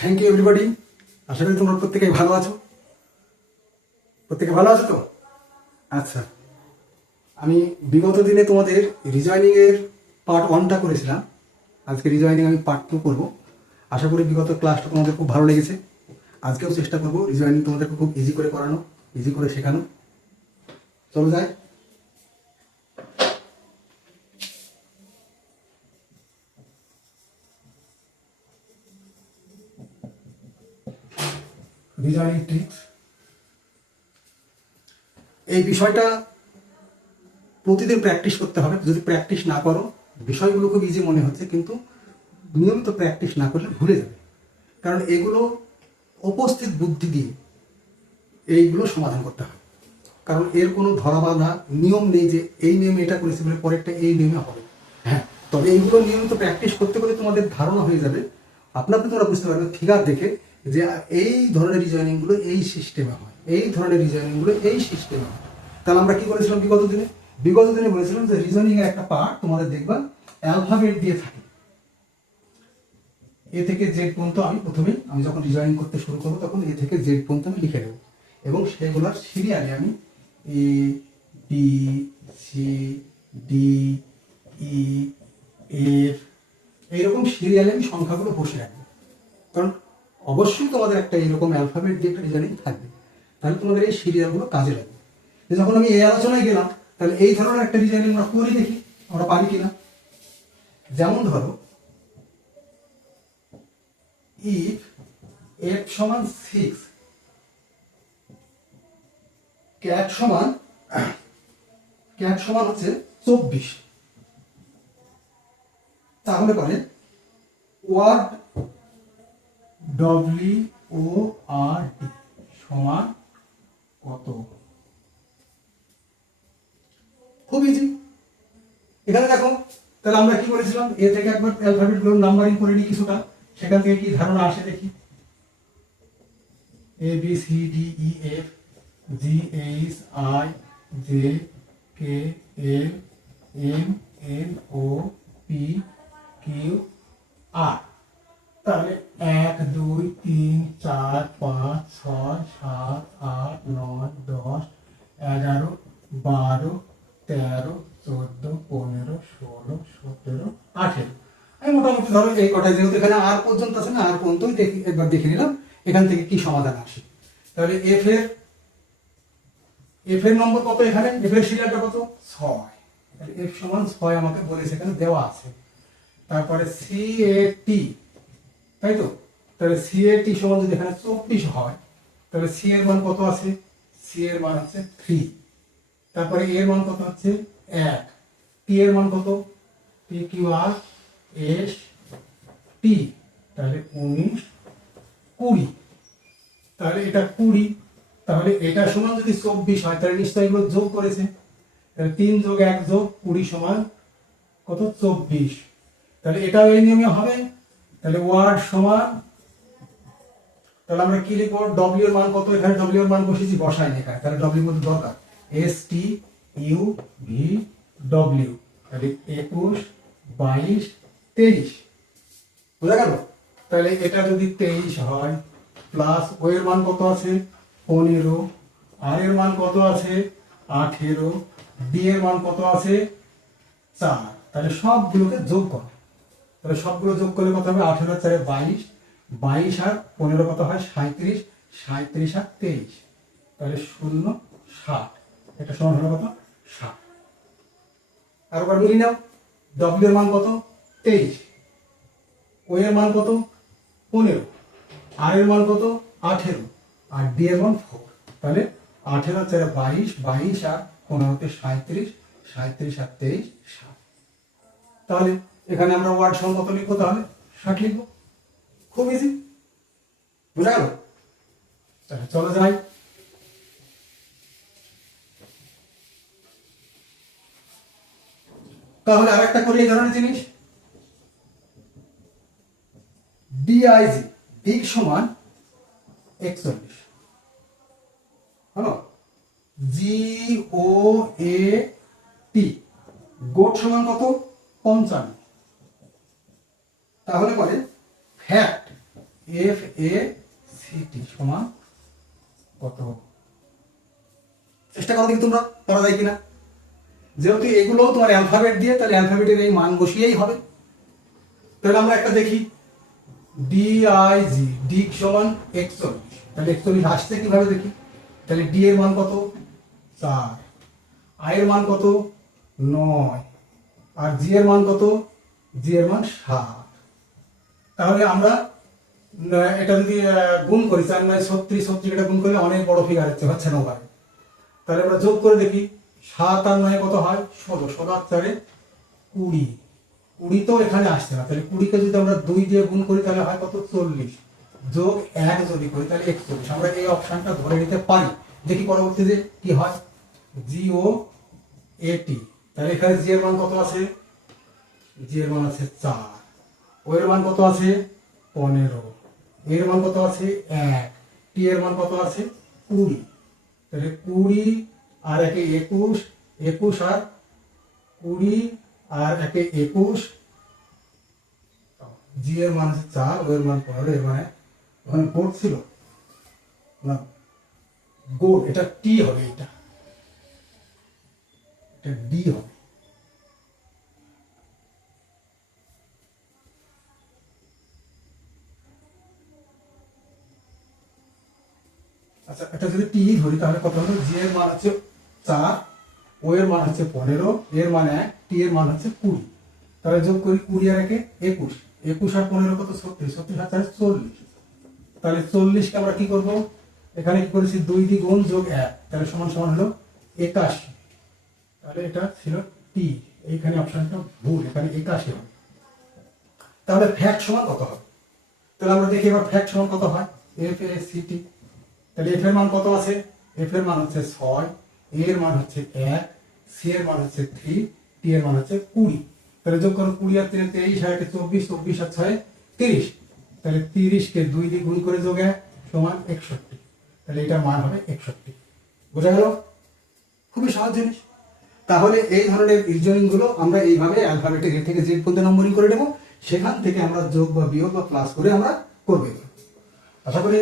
Thank you everybody. আশা করি তোমরা প্রত্যেকেই ভালো আছো। প্রত্যেকে ভালো আছো তো? আচ্ছা, আমি বিগত দিনে তোমাদের রিজয়নিংয়ের পার্ট 1টা করেছিলাম। আজকে রিজয়নিং আমি পার্ট 2 করবো। আশা করি বিগত ক্লাসটা তোমাদের খুব ভালো লেগেছে। আজকেও চেষ্টা করবো রিজয়নিং তোমাদেরকে খুব ইজি করে করানো, ইজি করে শেখানো। চলো যাই। রিজয়নিং ট্রিক্স, এই বিষয়টা প্রতিদিন প্র্যাকটিস করতে হবে। যদি প্র্যাকটিস না করো, বিষয়গুলো খুব ইজি মনে হচ্ছে, কিন্তু নিয়মিত প্র্যাকটিস না করলে ভুলে যাবে। কারণ এগুলো উপস্থিত বুদ্ধি দিয়ে এইগুলো সমাধান করতে হবে। কারণ এর কোনো ধরা বাঁধা নিয়ম নেই যে এই নিয়মে এটা করেছি বলে পরেরটা এই নিয়মে হবে। হ্যাঁ, তবে এইগুলো নিয়মিত প্র্যাকটিস করতে করতে তোমাদের ধারণা হয়ে যাবে। আপনা আপনি তোমরা বুঝতে পারবে ফিগার দেখে যে এই ধরনের রিজয়নিংগুলো এই সিস্টেমে হয়, এই ধরনের রিজয়নিংগুলো এই সিস্টেমে হয়। তাহলে আমরা কি করেছিলাম বিগত দিনে? বিগত দিনে বলেছিলাম যে রিজয়নিং এর একটা পার্ট তোমাদের দেখবা অ্যালফাবেট দিয়ে থাকে। এ থেকে জেড পর্যন্ত আমি যখন রিজয়নিং করতে শুরু করবো তখন এ থেকে জেড পর্যন্ত আমি লিখে দেবো, এবং সেগুলোর সিরিয়ালে আমি A B C D E F এইরকম সিরিয়ালে আমি সংখ্যাগুলো বসে রাখবো। কারণ অবশ্যই তোমাদের একটা এরকম অ্যালফাবেট দিয়ে একটা রিজয়নিং থাকবে, তাহলে তোমাদের এই সিরিয়ালগুলো কাজে লাগবে। যখন আমি এই আলোচনায় গেলাম, তাহলে এই ধরনের একটা রিজয়নিং আমরা করে দেখি আমরা পারি কিনা। যেমন ধরো, if f সমান 6, ক্যাট সমান হচ্ছে 24, তাহলে পরে ওয়ার্ড WORD সমান কত? খুব ইজি। এখানে দেখো, তাহলে আমরা কি করেছিলাম, এ থেকে একবার অ্যালফাবেট গুলো নাম্বারিং করে নিই কিছুটা, সেখান থেকে কি ধারণা আসে দেখি। A B C D E F G H I J K L M N O P Q R. তাহলে 1 2 3 4 5 6 7 8 9 10 11 12 13 14 15 16 17 18। আমি মোটামুটি ধরো এই কটায়, যেহেতু এখানে আর পর্যন্ত আছে না, আর পর্যন্তই দেখি, একবার দেখে নিলাম এখান থেকে কি সমাধান আসে। তাহলে এফ এর নম্বর কত? এখানে এফ এর সিরিয়ালটা কত? 6। তাহলে এফ সমান 6 আমাকে বলেছে, এখানে দেওয়া আছে। তারপরে সি এ টি, তাই তো? তাহলে সি এ টি সমান যদি এখানে 24 হয়, তাহলে সি এর মান কত আছে? সি এর মান হচ্ছে 3। তারপরে এর মান কত হচ্ছে 1। টি এর মান কত? পি কিউ আর এস টি, তাহলে 19 20। তাহলে এটা 20, তাহলে এটা সমান যদি 24 হয়, তাহলে নিশ্চয়ই এগুলো যোগ করেছে। তাহলে 3 যোগ 1 যোগ 20 সমান কত? 24। তাহলে এটাও এই নিয়মে হবে। তাহলে ওয়ার্ড সমান, তাহলে আমরা কি লিখবো? ডব্লিউ এর মান কত? এখানে ডব্লিউ এর মান বসিয়েছি, বসাই এখানে, তাহলে ডব্লিউ কত দরকার? S T U V W. তাহলে 21 22 23। বুঝা গেল? তাহলে এটা যদি 23 হয়, প্লাস ও এর মান কত আছে? 15, আর এর মান কত আছে? 18, ডি এর মান কত আছে? 4। তাহলে সবগুলোকে যোগ করো। তাহলে সবগুলো যোগ করলে কত হবে? 18 আর 4 22, 22 আর 15 কত হয়? 37, 37 আর 23, তাহলে 0 7। এটা সমান হলো কত? 7। আর একবার মিলিয়ে নাও, ডব্লিউ এর মান কত? 23, ও এর মান কত? 15, আর এর মান কত? 18, আর ডি এর মান 4। তাহলে 18 আর 4 22, 22 আর 15 তে 37, 37 আর 23 7। তাহলে এখানে আমরা ওয়ার্ড সমান কত লিখবো? তাহলে 60 লিখবো। খুব ইজি। বুঝা গেল? তাহলে চলো যাই। তাহলে আরেকটা করি এই ধরনের জিনিস। ডিআইজি, দিক সমান 41, হলো। জি ও এ টি, গোট সমান কত? 55। তাহলে পরে fact F A C T সমান কত? চেষ্টা করো দেখি তোমরা করা যায় কিনা। যেহেতু এগুলো তোমার অ্যালফাবেট দিয়ে, তাহলে অ্যালফাবেটের এই মান বসিয়েই হবে। তাহলে আমরা একটা দেখি, ডি আই জি, ডি সমান 41, তাহলে 41 আসছে কিভাবে দেখি। তাহলে ডি এর মান কত? 4, আই এর মান কত? 9, আর জি এর মান কত? জি এর মান 7। তাহলে আমরা এটা যদি গুণ করি, 4 9 36, 36 এটা গুণ করলে অনেক বড় ফিগার হচ্ছে 9। তাহলে আমরা যোগ করে দেখি, 7 আর 9 কত হয়? 16, 16 আর 4 20, 20 তো এখানে আসছে না, তাহলে 20 কে যদি আমরা 2 দিয়ে গুণ করি তাহলে হয় কত? 40, যোগ 1 যদি করি তাহলে 41। আমরা এই অপশনটা ধরে নিতে পারি। দেখি পরবর্তীতে কি হয়। জি ও এ টি, তাহলে এখানে জি এর মান কত আছে? জি এর মান আছে 4, ও এর মান কত আছে? 15, এর মান কত আছে? 1, টি এর মান কত আছে? 20, তাহলে 20 আর 1 21, 21 আর 20 আর 1 21, জি এর মান 4, ও এর মান 15, এর মানে ওখানে গোড ছিল না, গোড, এটা টি হবে, এটা ডি হবে। আচ্ছা, এটা যদি টি ধরি তাহলে কত হলো? জি এর মান হচ্ছে 4, ও এর মান হচ্ছে 15, এর মান 1, টি এর মান হচ্ছে 20। তাহলে যোগ করি 20 আর 1 21, 21 আর 15 কত? 36, 36 আর 4 40। তাহলে 40 কে আমরা কি করব? এখানে কি করেছি? 2 দিয়ে গুণ যোগ 1, তাহলে সমান সমান হলো 81। তাহলে এটা ছিল টি, এইখানে অপশনটা ভুল, এখানে 81 হবে। তাহলে ফ্যাক্ট সমান কত হবে? তাহলে আমরা দেখি এবার ফ্যাক্ট সমান কত হয়। এফ এ সি টি, তাহলে এফ এর মান কত আছে? এফ এর মান হচ্ছে 6, এ এর মান হচ্ছে 1, সি এর মান হচ্ছে 3, টি এর মান হচ্ছে 20। তাহলে যোগ করো 20 আর 3 23, আর 24, 24 আর 6 30। তাহলে 30 কে 2 দিয়ে গুণ করে যোগ 1 সমান 61। তাহলে এটার মান হবে 61। বোঝা গেল? খুবই সহজ জিনিস। তাহলে এই ধরনের রিজনিং গুলো আমরা এইভাবে অ্যালফাবেটিক এ থেকে জেড পর্যন্ত নম্বরিং করে নেব, সেখান থেকে আমরা যোগ বা বিয়োগ বা প্লাস করে আমরা করব। আশা করি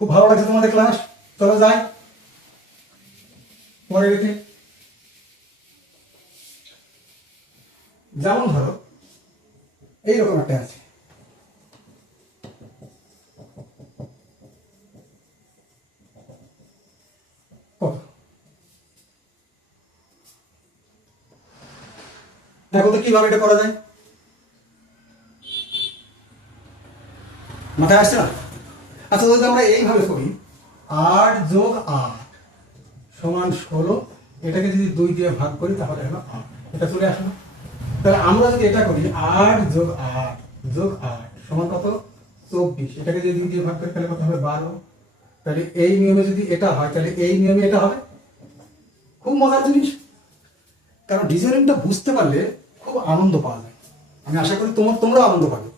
খুব ভালো লাগছে তোমাদের ক্লাস। চলো যাই পরে রেখে। যেমন ধরো এইরকম একটা আছে, কত? দেখো তো কিভাবে এটা করা যায়, মাথায় আসছে না? আচ্ছা, যদি আমরা এইভাবে করি 8 যোগ 8 সমান 16, এটাকে যদি 2 দিয়ে ভাগ করি তাহলে হলো 8, এটা চলে আসলো। তাহলে আমরা যদি এটা করি 8 যোগ 8 যোগ 8 সমান কত? 24, এটাকে যদি 2 দিয়ে ভাগ করি তাহলে কত হবে? 12। তাহলে এই নিয়মে যদি এটা হয় তাহলে এই নিয়মে এটা হবে। খুব মজার জিনিস, কারণ ডিজাইনটা বুঝতে পারলে খুব আনন্দ পাওয়া যায়। আমি আশা করি তোমরাও আনন্দ পাবে,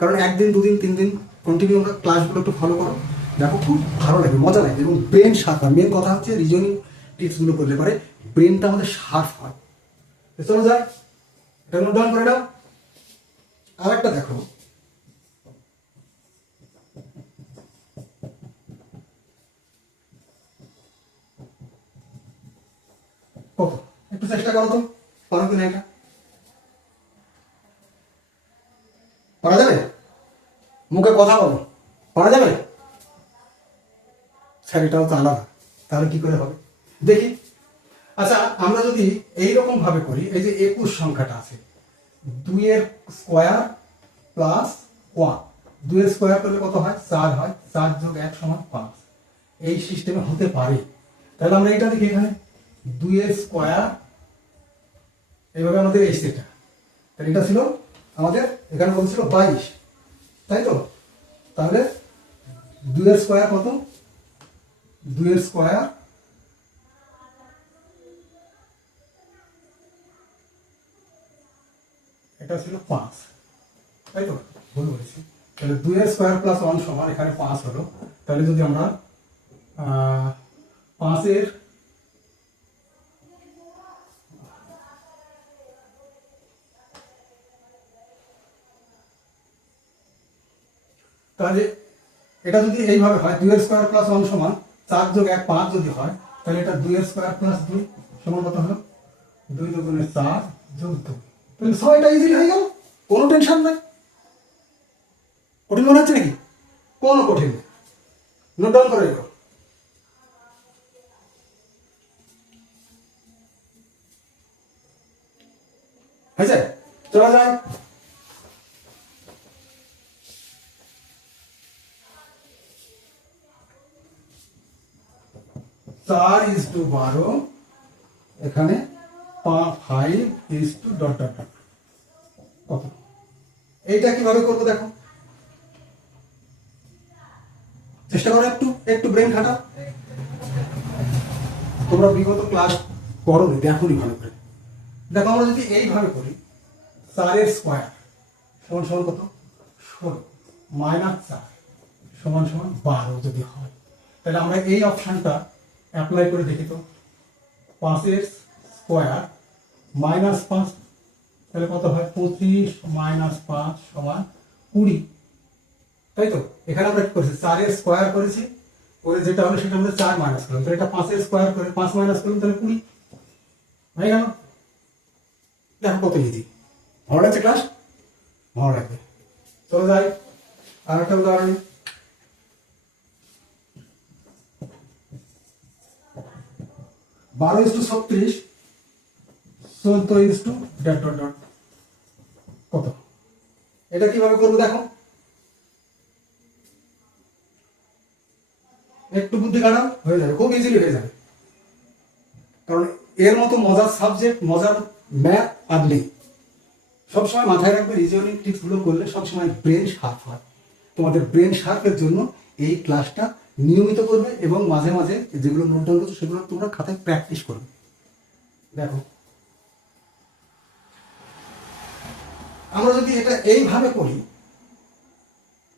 কারণ 1 দিন 2 দিন 3 দিন কন্টিনিউ আমরা ক্লাসগুলো একটু ফলো করো, দেখো খুব ভালো লাগে, মজা লাগে, এবং ব্রেন শার্প হয়। মেন কথা হচ্ছে রিজনিং টিপসগুলো করলে পারে ব্রেনটা আমাদের শার্প হয়। তো চলো যাই, এটা নোট ডাউন করে দাও। আর একটা দেখো, কত? একটু চেষ্টা করো তো, পারো কিনা এটা? পারা যাবে? মুখে কথা বলো, পারা যাবে? স্যার এটাও তো আলাদা, তাহলে কি করে হবে দেখি। আচ্ছা, আমরা যদি এইরকম ভাবে করি, এই যে 21 সংখ্যাটা আছে, 2 এর স্কোয়ার প্লাস 1, 2 এর স্কোয়ার করলে কত হয়? 4 হয়, 4 যোগ 1 সমান 5। এই সিস্টেমে হতে পারে। তাহলে আমরা এটা দেখি, এখানে 2 এর স্কোয়ার, এইভাবে আমাদের এসছে এটা, তাহলে এটা ছিল আমাদের, এখানে কত ছিল? 22, তাই তো? তাহলে 2 এর স্কোয়ার কত? 2 এর স্কোয়ার এটা ছিল 5, তাই তো? ভুল বলেছি। তাহলে 2 এর স্কোয়ার প্লাস 1 সমান এখানে 5 হলো। তাহলে যদি আমরা 5 এর তাহলে এটা যদি এইভাবে হয় 2 এর স্কয়ার প্লাস 1 সমান 4 যোগ 1 5 যদি হয়, তাহলে এটা 2 এর স্কয়ার প্লাস 2 সমান কত হলো? 2 দুগুণে 4 যোগ 2। তাহলে 6টা ইজিলি হয়ে গেল, কোনো টেনশন নাই। কঠিন মনে হচ্ছে নাকি? কোনো কঠিন নেই, নোট ডাউন করে এগো। হয়েছে? চলা যায়। চার ইজ টু 12, এখানে 5 is to dot dot dot. কত? এইটা কিভাবে করবো দেখো, চেষ্টা করো, একটু একটু ব্রেন খাটা। তোমরা বিগত ক্লাস করো, দেখো নি ভালো করে। দেখো আমরা যদি এইভাবে করি, 4 এর স্কয়ার সমান সমান কত? 16 মাইনাস 4 সমান সমান 12 যদি হয়, তাহলে আমরা এই অপশনটা অ্যাপ্লাই করে দেখি তো। 5 এর স্কয়ার মাইনাস 5, তাহলে কত হয়? 25 মাইনাস 5 সমান 20, তাই তো? এখানে আমরা কি করেছি? 4 এর স্কয়ার করেছি, করে যেটা হলো সেটা আমরা 4 মাইনাস করলাম, তাহলে এটা 5 এর স্কয়ার করে 5 মাইনাস করলাম, তাহলে 20 হয়ে গেল। দেখো কত ইজি। ভালো লাগছে ক্লাস? ভালো লাগবে। চলো যাই আর একটা উদাহরণ। 12 is to 36, 14 is to dot dot dot. কত? এটা কিভাবে করবো দেখো, একটু বুদ্ধি খাটাও, হয়ে যাবে, খুব ইজিলি হয়ে যাবে। কারণ এর মতো মজার সাবজেক্ট, মজার ম্যাথ আর নেই। সবসময় মাথায় রাখবে, রিজনিং টিপস গুলো করলে সবসময় ব্রেন শার্প হয়। তোমাদের ব্রেন শার্পের জন্য এই ক্লাসটা নিয়মিত করবে এবং মাঝে মাঝে যেগুলো নোট ডাউন করছো সেগুলো তোমরা খাতায় প্র্যাকটিস করবে। দেখো আমরা যদি এটা এইভাবে করি,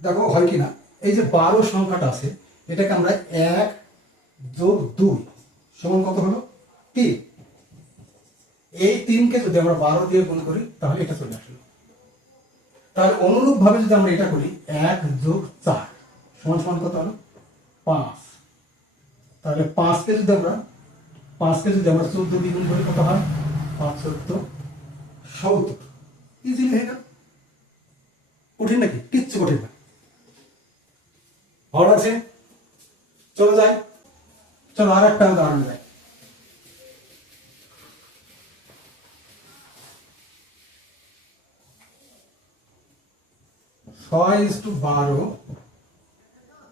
দেখো হয় কিনা। এই যে 12 সংখ্যাটা আছে, এটাকে আমরা 1 যোগ 2 সমান কত হলো? 3। এই 3কে যদি আমরা 12 দিয়ে গুণ করি তাহলে এটা চলে আসলো। তাহলে অনুরূপ ভাবে যদি আমরা এটা করি, 1 যোগ 4 সমান সমান কত হলো? 5। তাহলে 5কে যদি আমরা 14 দিয়ে গুণ করি কত হয়? 5 14 70। ইজিলি হয়ে গেল। কঠিন নাকি? কিচ্ছু কঠিন না। ভালো আছে? চলো যাই। চলো আর একটা উদাহরণ দেয়। 6 ইজ টু 12,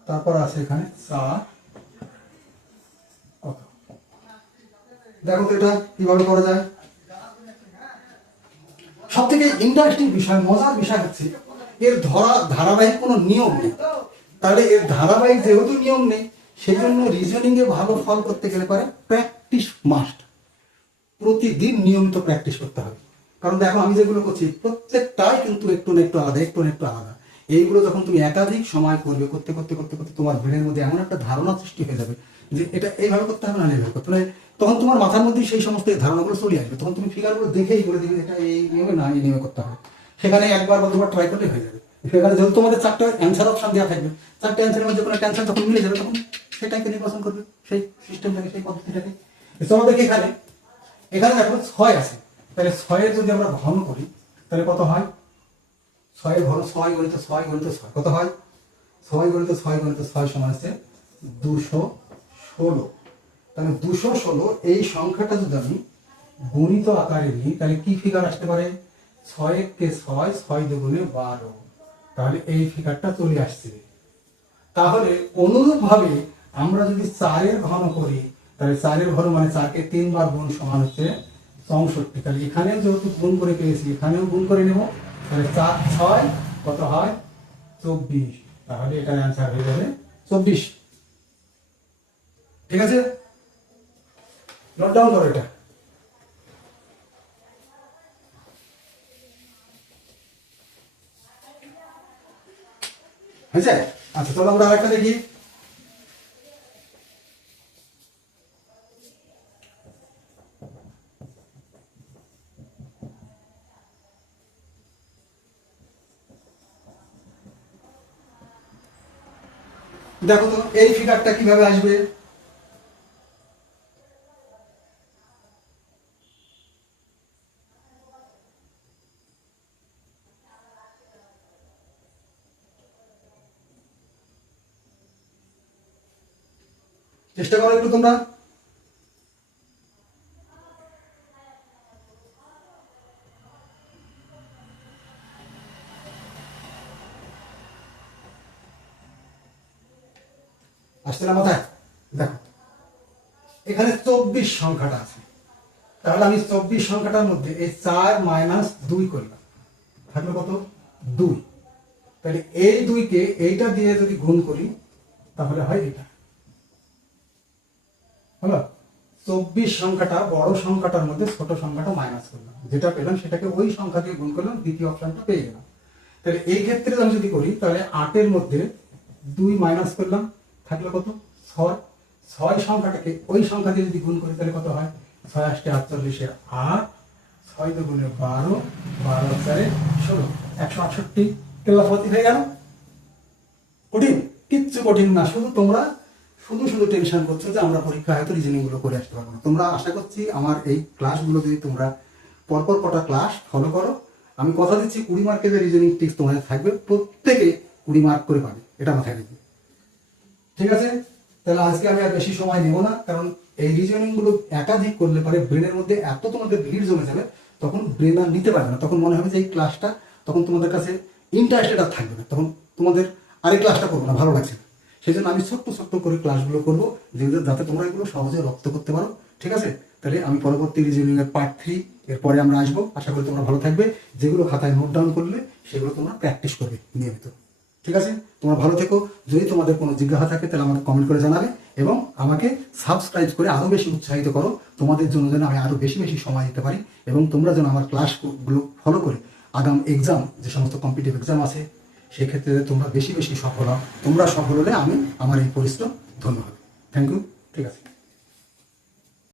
তারপর আছে এখানে 4। কত? দেখো তো এটা কিভাবে করা যায়। সব থেকে ইন্টারেস্টিং বিষয়, মজার বিষয় হচ্ছে এর ধারাবাহিক কোনো নিয়ম নেই। তাহলে এর ধারাবাহিক যেহেতু নিয়ম নেই, সেই জন্য রিজনিং এ ভালো ফল করতে গেলে পারে প্র্যাকটিস মাস্ট। প্রতিদিন নিয়মিত প্র্যাকটিস করতে হবে। কারণ দেখো আমি যেগুলো করছি প্রত্যেকটাই কিন্তু একটু না একটু আলাদা, একটু না একটু আলাদা। এইগুলো যখন তুমি একাধিক সময় করবে, করতে করতে করতে করতে তোমার ব্রেনের মধ্যে এমন একটা ধারণা সৃষ্টি হয়ে যাবে যে এটা এইভাবে করতে হবে না এইভাবে করতে হবে, তখন তোমার মাথার মধ্যে সেই সমস্ত ধারণাগুলো চলে আসবে। তখন তুমি ফিগারগুলো দেখেই বলে দিবে এটা এই নিয়মে না এই নিয়মে করতে হবে। সেখানে একবার বা দুবার ট্রাই করলে হয়ে যাবে। সেখানে যেহেতু তোমাদের 4টা অ্যান্সার অপশন দেওয়া থাকবে, 4টা অ্যান্সারের মধ্যে কোনো একটা অ্যান্সার যখন মিলে যাবে তখন সেটাকে নির্বাচন করবে, সেই সিস্টেমটাকে, সেই পদ্ধতিটাকে। চলো দেখি এখানে দেখো 6 আছে, তাহলে 6 যদি আমরা ঘন করি তাহলে কত হয়? 6 ঘন 6 গুণিত 6 গুণিত 6 কত হয়? 6 গুণিত 6 গুণিত 6 সমান হচ্ছে 216। তাহলে 216 এই সংখ্যাটা যদি আমি গুণিত আকারে নিই তাহলে কি ফিগার আসতে পারে? 6 কে 6, 6 দুগুণে 12, তাহলে এই ফিগারটা চলে আসছে। তাহলে অনুরূপ ভাবে আমরা যদি 4 এর ঘন করি, তাহলে 4 এর ঘন মানে 4 কে 3 বার গুণ সমান হচ্ছে 64। তাহলে এখানেও যেহেতু গুণ করে পেয়েছি, এখানেও গুণ করে নেব। তাহলে 4 6 কত হয়? 24। তাহলে এটার অ্যান্সার হয়ে যাবে 24। ঠিক আছে, নোট ডাউন করো এটা। হয়েছে? আচ্ছা চলো আমরা আরেকটা দেখি। দেখো তো এই ফিগারটা কিভাবে আসবে। চেষ্টা করো একটু তোমরা। আসছে না মাথায়? দেখো এখানে 24 সংখ্যাটা আছে, তাহলে আমি 24 সংখ্যাটার মধ্যে এই 4 - 2 করলাম, থাকলো কত? 2। তাহলে এই 2কে এইটা দিয়ে যদি গুণ করি তাহলে হয় এটা। হলো 24 সংখ্যাটা বড় সংখ্যাটার মধ্যে ছোট সংখ্যাটা মাইনাস করলাম, যেটা পেলাম সেটাকে ওই সংখ্যা দিয়ে গুণ করলাম, দ্বিতীয় অপশনটা পেয়ে গেলাম। তাহলে এই ক্ষেত্রে আমি যদি করি তাহলে 8-এর মধ্যে 2 মাইনাস করলাম, থাকলো কত? 6। 6 সংখ্যাটাকে ওই সংখ্যা দিয়ে যদি গুণ করি তাহলে কত হয়? 6 × 8 = 48, 8 6 × 2 = 12, 12 × 4 = 16, 168 তেলাফতি হয়ে গেল। কঠিন? কিচ্ছু কঠিন না, শুধু তোমরা শুধু টেনশন করছো যে আমরা পরীক্ষায় হয়তো রিজনিং গুলো করে আসতে পারবো না। তোমরা আশা করছি আমার এই ক্লাসগুলো যদি তোমরা পরপর কটা ক্লাস ফলো করো, আমি কথা দিচ্ছি 20 মার্কের যে রিজনিং টিক্স তোমাদের থাকবে প্রত্যেকে 20 মার্ক করে পাবে, এটা মাথায় রাখবে। ঠিক আছে, তাহলে আজকে আমি আর বেশি সময় নেব না, কারণ এই রিজনিং গুলো একাধিক করলে পরে ব্রেনের মধ্যে এত তোমাদের ভিড় জমে যাবে, তখন ব্রেন আর নিতে পারবে না, তখন মনে হবে যে এই ক্লাসটা তখন তোমাদের কাছে ইন্টারেস্টেড আর থাকবে না, তখন তোমাদের আরেক ক্লাসটা করবো না, ভালো লাগছে না। সেই জন্য আমি ছোট্ট ছোট্ট করে ক্লাসগুলো করবো, যেগুলো যাতে তোমরা এগুলো সহজে রপ্ত করতে পারো। ঠিক আছে, তাহলে আমি পরবর্তী রিজনিং এর পার্ট 3 এরপরে আমরা আসবো। আশা করি তোমরা ভালো থাকবে। যেগুলো খাতায় নোট ডাউন করলে সেগুলো তোমরা প্র্যাকটিস করবে নিয়মিত। ঠিক আছে, তোমরা ভালো থেকো। যদি তোমাদের কোনো জিজ্ঞাসা থাকে তাহলে আমাকে কমেন্ট করে জানাবে, এবং আমাকে সাবস্ক্রাইব করে আরও বেশি উৎসাহিত করো, তোমাদের জন্য যেন আমি আরও বেশি বেশি সময় দিতে পারি, এবং তোমরা যেন আমার ক্লাসগুলো ফলো করে আগাম এক্সাম, যে সমস্ত কম্পিটিটিভ এক্সাম আছে, সেক্ষেত্রে তোমরা বেশি বেশি সফল হও। তোমরা সফল হলে আমি আমার এই পরিশ্রম ধন্য হবে। Thank you. ঠিক আছে।